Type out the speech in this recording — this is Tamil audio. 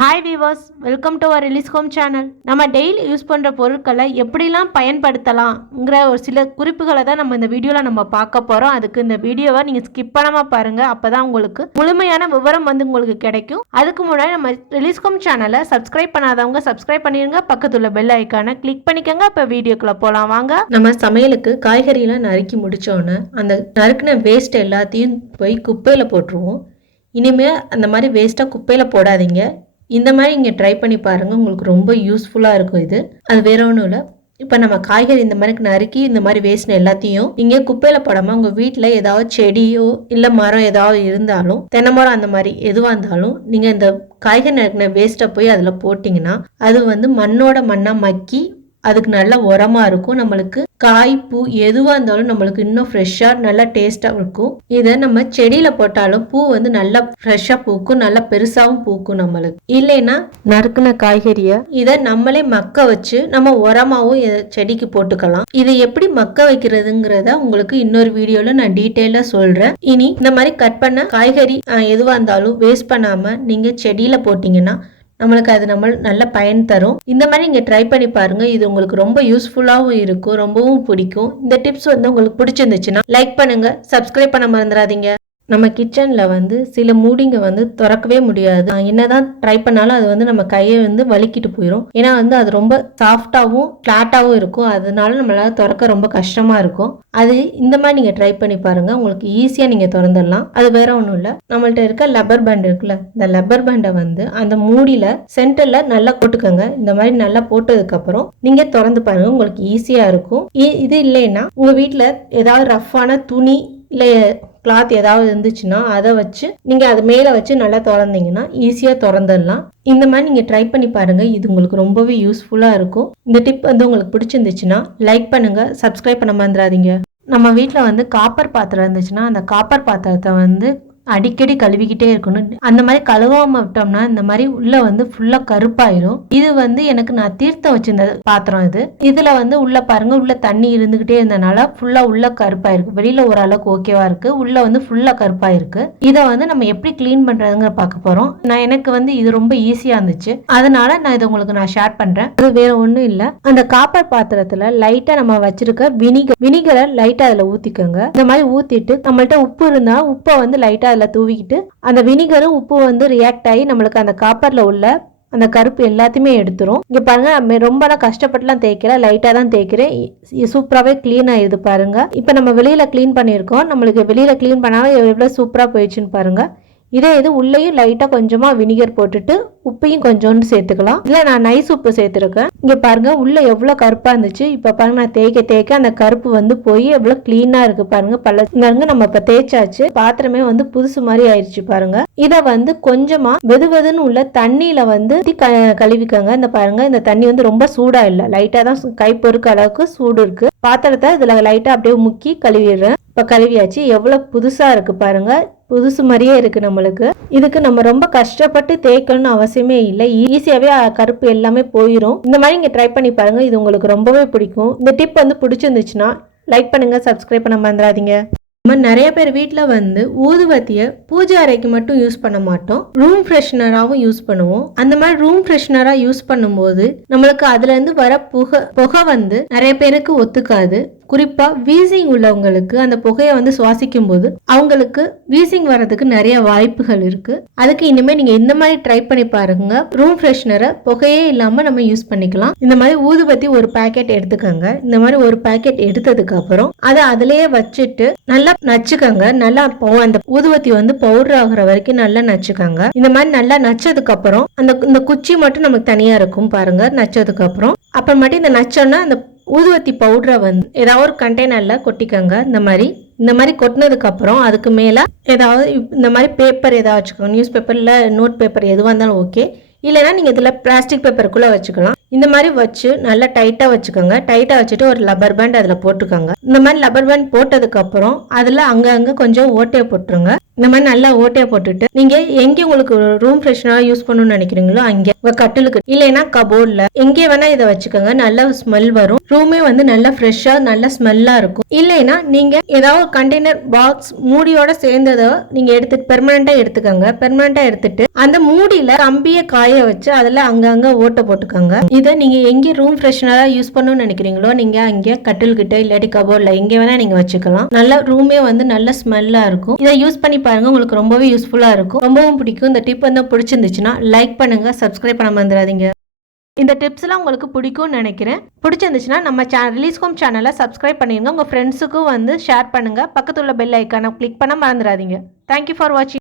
Hi viewers, welcome to our release home channel. நம்ம டெய்லி யூஸ் பண்ணுற பொருட்களை எப்படிலாம் பயன்படுத்தலாம்ங்கிற ஒரு சில குறிப்புகளை தான் நம்ம இந்த வீடியோவில் நம்ம பார்க்க போகிறோம். அதுக்கு இந்த வீடியோவை நீங்கள் ஸ்கிப் பண்ணாமல் பாருங்கள். அப்போ தான் உங்களுக்கு முழுமையான விவரம் உங்களுக்கு கிடைக்கும். அதுக்கு முன்னாடி நம்ம ரிலீஸ் ஹோம் சேனலை சப்ஸ்கிரைப் பண்ணாதவங்க சப்ஸ்கிரைப் பண்ணிடுங்க. பக்கத்துல பெல் ஐக்கானை கிளிக் பண்ணிக்கோங்க. இப்போ வீடியோக்குள்ளே போகலாம் வாங்க. நம்ம சமையலுக்கு காய்கறியெல்லாம் நறுக்கி முடித்தோன்னே அந்த நறுக்கின வேஸ்ட் எல்லாத்தையும் போய் குப்பையில் போட்டுருவோம். இனிமேல் அந்த மாதிரி வேஸ்ட்டாக குப்பையில் போடாதீங்க. இந்த மாதிரி இங்கே ட்ரை பண்ணி பாருங்கள், உங்களுக்கு ரொம்ப யூஸ்ஃபுல்லாக இருக்கும். இது அது வேற ஒன்றும் இல்லை. இப்போ நம்ம காய்கறி இந்த மாதிரி நறுக்கி இந்த மாதிரி வேஸ்ட் எல்லாத்தையும் நீங்கள் குப்பையில் போடாமல் உங்கள் வீட்டில் ஏதாவது செடியோ இல்லை மரம் ஏதாவது இருந்தாலும், தென்னை மரம் அந்த மாதிரி எதுவாக இருந்தாலும் நீங்கள் இந்த காய்கறி நறுக்கின வேஸ்ட்டை போய் அதில் போட்டிங்கன்னா அது மண்ணோட மண்ணாக மக்கி அதுக்கு நல்ல உரமா இருக்கும். நம்மளுக்கு காய் பூ எதுவாக இருந்தாலும் நம்மளுக்கு இன்னும் ஃப்ரெஷ்ஷாக நல்லா டேஸ்ட்டாக இருக்கும். இதை நம்ம செடியில் போட்டாலும் பூ நல்லா ஃப்ரெஷ்ஷாக பூக்கும், நல்லா பெருசாகவும் பூக்கும். நம்மளுக்கு இல்லைன்னா நறுக்குன காய்கறியை இதை நம்மளே மக்க வச்சு நம்ம உரமாகவும் செடிக்கு போட்டுக்கலாம். இதை எப்படி மக்க வைக்கிறதுங்கிறத உங்களுக்கு இன்னொரு வீடியோவில் நான் டீட்டெயிலாக சொல்கிறேன். இனி இந்த மாதிரி கட் பண்ண காய்கறி எதுவாக இருந்தாலும் வேஸ்ட் பண்ணாமல் நீங்கள் செடியில் போட்டிங்கன்னா நம்மளுக்கு அது நல்ல பயன் தரும். இந்த மாதிரி நீங்கள் ட்ரை பண்ணி பாருங்க. இது உங்களுக்கு ரொம்ப யூஸ்ஃபுல்லாகவும் இருக்கும், ரொம்பவும் பிடிக்கும். இந்த டிப்ஸ் உங்களுக்கு பிடிச்சிருந்துச்சுன்னா லைக் பண்ணுங்க, சப்ஸ்கிரைப் பண்ண மறந்துடாதீங்க. நம்ம கிச்சனில் சில மூடிங்க திறக்கவே முடியாது. என்னதான் ட்ரை பண்ணாலும் அது நம்ம கையை வலிக்கிட்டு போயிடும். ஏன்னா அது ரொம்ப சாஃப்டாகவும் ஃப்ளாட்டாகவும் இருக்கும். அதனால நம்மளால திறக்க ரொம்ப கஷ்டமாக இருக்கும். அது இந்த மாதிரி நீங்கள் ட்ரை பண்ணி பாருங்கள், உங்களுக்கு ஈஸியாக நீங்கள் திறந்துடலாம். அது வேற ஒன்றும் இல்லை, நம்மள்ட்ட இருக்க லப்பர் பேண்ட் இருக்குல்ல, இந்த லப்பர் பேண்டை அந்த மூடியில் சென்டரில் நல்லா போட்டுக்கோங்க. இந்த மாதிரி நல்லா போட்டதுக்கப்புறம் நீங்கள் திறந்து பாருங்கள், உங்களுக்கு ஈஸியாக இருக்கும். இது இல்லைன்னா உங்கள் வீட்டில் ஏதாவது ரஃப்பான துணி இல்லை கிளாத் ஏதாவது இருந்துச்சுன்னா அதை வச்சு நீங்கள் அது மேலே வச்சு நல்லா திறந்தீங்கன்னா ஈஸியாக திறந்துடலாம். இந்த மாதிரி நீங்கள் ட்ரை பண்ணி பாருங்கள், இது உங்களுக்கு ரொம்பவே யூஸ்ஃபுல்லாக இருக்கும். இந்த டிப் உங்களுக்கு பிடிச்சிருந்துச்சுன்னா லைக் பண்ணுங்கள், சப்ஸ்கிரைப் பண்ண மறந்துடாதீங்க. நம்ம வீட்டில் காப்பர் பாத்திரம் இருந்துச்சுன்னா அந்த காப்பர் பாத்திரத்தை அடிக்கடி கழுவிக்கிட்டே இருக்கணும். அந்த மாதிரி கழுவாம விட்டோம்னா இந்த மாதிரி உள்ள ஃபுல்லா கருப்பாயிரும். இது எனக்கு நான் தீர்த்தம் வச்சிருந்த பாத்திரம். இதுல உள்ள பாருங்க, உள்ள தண்ணி இருந்துகிட்டே இருந்தனால ஃபுல்லா உள்ள கருப்பாயிருக்கு. வெளியில ஓரளவுக்கு ஓகேவா இருக்கு, உள்ள ஃபுல்லா கருப்பாயிருக்கு. இதை நம்ம எப்படி கிளீன் பண்றதுங்க பார்க்க போறோம். எனக்கு இது ரொம்ப ஈஸியா இருந்துச்சு, அதனால நான் இதை உங்களுக்கு ஷேர் பண்றேன். அது வேற ஒண்ணும் இல்ல, அந்த காப்பர் பாத்திரத்துல லைட்டா நம்ம வச்சிருக்க வினிகரை லைட்டா அதுல ஊத்திக்கோங்க. இந்த மாதிரி ஊத்திட்டு நம்மள்ட்ட உப்பு இருந்தா உப்பை லைட்டா தூவிக்கிட்டு அந்த வினிகரும் உப்பு ரியாக்ட் ஆகி நம்மளுக்கு அந்த காப்பர்ல உள்ள அந்த கருப்பு எல்லாத்தையுமே எடுத்துரும். இங்க பாருங்க, ரொம்ப கஷ்டப்பட்டுலாம் தேய்க்கல, லைட்டா தான் தேய்க்கிறேன். சூப்பராகவே கிளீன் ஆயிடுது பாருங்க. இப்ப நம்ம வெளியில கிளீன் பண்ணியிருக்கோம், நம்மளுக்கு வெளியில கிளீன் பண்ணாலும் எவ்வளவு சூப்பரா போயிடுச்சுன்னு பாருங்க. இது உள்ளேயும் லைட்டா கொஞ்சமா வினிகர் போட்டுட்டு உப்பையும் கொஞ்சோண்டு சேர்த்துக்கலாம். இல்ல நான் நைஸ் உப்பு சேர்த்துருக்கேன். இங்க பாருங்க உள்ள எவ்வளவு கருப்பா இருந்துச்சு. இப்ப பாருங்க நான் தேய்க்க அந்த கருப்பு போய் எவ்வளவு கிளீனா இருக்கு பாருங்க. பழங்க நம்ம இப்ப தேய்ச்சாச்சு, பாத்திரமே புதுசு மாதிரி ஆயிடுச்சு பாருங்க. இத கொஞ்சமா வெதுவெதுன்னு உள்ள தண்ணியில கழுவிக்கங்க. இந்த பாருங்க, இந்த தண்ணி ரொம்ப சூடா இல்ல, லைட்டா தான் கை பொறுக்க அளவுக்கு சூடு இருக்கு. பாத்திரத்தை இதுல லைட்டா அப்படியே முக்கி கழுவிடுறேன். இப்ப கழுவியாச்சு, எவ்வளவு புதுசா இருக்கு பாருங்க, புதுசு மாதிரியே இருக்கு. நம்மளுக்கு இதுக்கு நம்ம ரொம்ப கஷ்டப்பட்டு தேய்க்கணும்னு அவசியமே இல்லை, ஈஸியாவே கருப்பு எல்லாமே போயிடும். இந்த மாதிரி இங்க ட்ரை பண்ணி பாருங்க, இது உங்களுக்கு ரொம்பவே பிடிக்கும். இந்த டிப் பிடிச்சிருந்துச்சுன்னா லைக் பண்ணுங்க, சப்ஸ்கிரைப் பண்ண மறந்துடாதீங்க. நம்ம நிறைய பேர் வீட்டில் ஊதுவத்தியை பூஜை அறைக்கு மட்டும் யூஸ் பண்ண மாட்டோம், ரூம் ஃப்ரெஷ்னராகவும் யூஸ் பண்ணுவோம். அந்த மாதிரி ரூம் ஃப்ரெஷ்னரா யூஸ் பண்ணும்போது நம்மளுக்கு அதுல இருந்து வர புகை நிறைய பேருக்கு ஒத்துக்காது. குறிப்பா வீசிங் உள்ளவங்களுக்கு அந்த புகையை சுவாசிக்கும் போது அவங்களுக்கு வீசிங் வர்றதுக்கு நிறைய வாய்ப்புகள் இருக்கு. அதுக்கு இனிமே நீங்க இந்த மாதிரி ட்ரை பண்ணி பாருங்க. ரூம் ஃப்ரெஷ்னரை புகையே இல்லாம நம்ம யூஸ் பண்ணிக்கலாம். இந்த மாதிரி ஊதுபத்தி ஒரு பாக்கெட் எடுத்துக்கோங்க. இந்த மாதிரி ஒரு பாக்கெட் எடுத்ததுக்கு அப்புறம் அதை அதுலயே வச்சுட்டு நல்லா நச்சுக்கோங்க. நல்லா அந்த ஊதுபத்தி பவுடர் ஆகுற வரைக்கும் நல்லா நச்சுக்கோங்க. இந்த மாதிரி நல்லா நச்சதுக்கு அப்புறம் இந்த குச்சி மட்டும் நமக்கு தனியா இருக்கும் பாருங்க. நச்சதுக்கு அப்புறமாட்டி இந்த நச்சோன்னா அந்த ஊதுவத்தி பவுடரை ஏதாவது ஒரு கண்டெய்னர்ல கொட்டிக்கோங்க. இந்த மாதிரி கொட்டினதுக்கு அப்புறம் அதுக்கு மேல ஏதாவது இந்த மாதிரி பேப்பர் ஏதாவது வச்சுக்கோங்க. நியூஸ் பேப்பர் இல்ல நோட் பேப்பர் எதுவாக இருந்தாலும் ஓகே. இல்லைன்னா நீங்க இதுல பிளாஸ்டிக் பேப்பருக்குள்ள வச்சுக்கலாம். இந்த மாதிரி வச்சு நல்லா டைட்டா வச்சுக்கோங்க. டைட்டா வச்சுட்டு ஒரு லப்பர் பேண்ட் அதுல போட்டுக்கோங்க. இந்த மாதிரி லப்பர் பேண்ட் போட்டதுக்கு அப்புறம் அதுல அங்க கொஞ்சம் ஓட்டையை போட்டுருங்க. இந்த மாதிரி நல்லா ஓட்டையை போட்டுட்டு நீங்க எங்கே உங்களுக்கு ரூம் ஃப்ரெஷ்னரா யூஸ் பண்ணணும்னு நினைக்கிறீங்களோ அங்கே உங்க கட்டிலுக்கு இல்லைன்னா கபோர்ட்ல எங்கே வேணா இதை வச்சுக்கோங்க. நல்ல ஸ்மெல் வரும். ரூமே வந்து நல்லா ஃப்ரெஷ்ஷா நல்ல ஸ்மெல்லா இருக்கும். இல்லைன்னா நீங்க ஏதாவது கண்டெய்னர் பாக்ஸ் மூடியோட சேர்ந்ததை நீங்க பெர்மனண்டா எடுத்துக்கோங்க. பெர்மனண்டா எடுத்துட்டு அந்த மூடியில கம்பிய காய வச்சு அதுல அங்கங்க ஓட்டை போட்டுக்கோங்க. இதை நீங்க எங்கே ரூம் ஃப்ரெஷ்னரா யூஸ் பண்ணணும்னு நினைக்கிறீங்களோ நீங்க அங்கே கட்டில் கிட்ட இல்லாட்டி கபோர்ட்ல எங்கே வேணா நீங்க வச்சுக்கலாம். நல்ல ரூமே வந்து நல்ல ஸ்மெல்லா இருக்கும். இதை யூஸ் பண்ணி பாருங்க, உங்களுக்கு ரொம்பவே யூஸ்ஃபுல்லா இருக்கும். ரொம்பவும் பிடிக்கும். இந்த டிப் வந்து பிடிச்சிருந்துச்சுன்னா லைக் பண்ணுங்க, சப்ஸ்கிரைப் பண்ண மறந்துடாதீங்க. இந்த டிப்ஸ்லாம் உங்களுக்கு பிடிக்கும்னு நினைக்கிறேன். பிடிச்சிருந்துச்சுன்னா நம்ம ரிலீஸ் ஹோம் சேனலை சப்ஸ்கிரைப் பண்ணிடுங்க. உங்கள் ஃப்ரெண்ட்ஸுக்கும் வந்து ஷேர் பண்ணுங்கள். பக்கத்துல உள்ள பெல் ஐக்கானை கிளிக் பண்ண மறந்துடாதீங்க. தேங்க்யூ ஃபார் வாட்சிங்.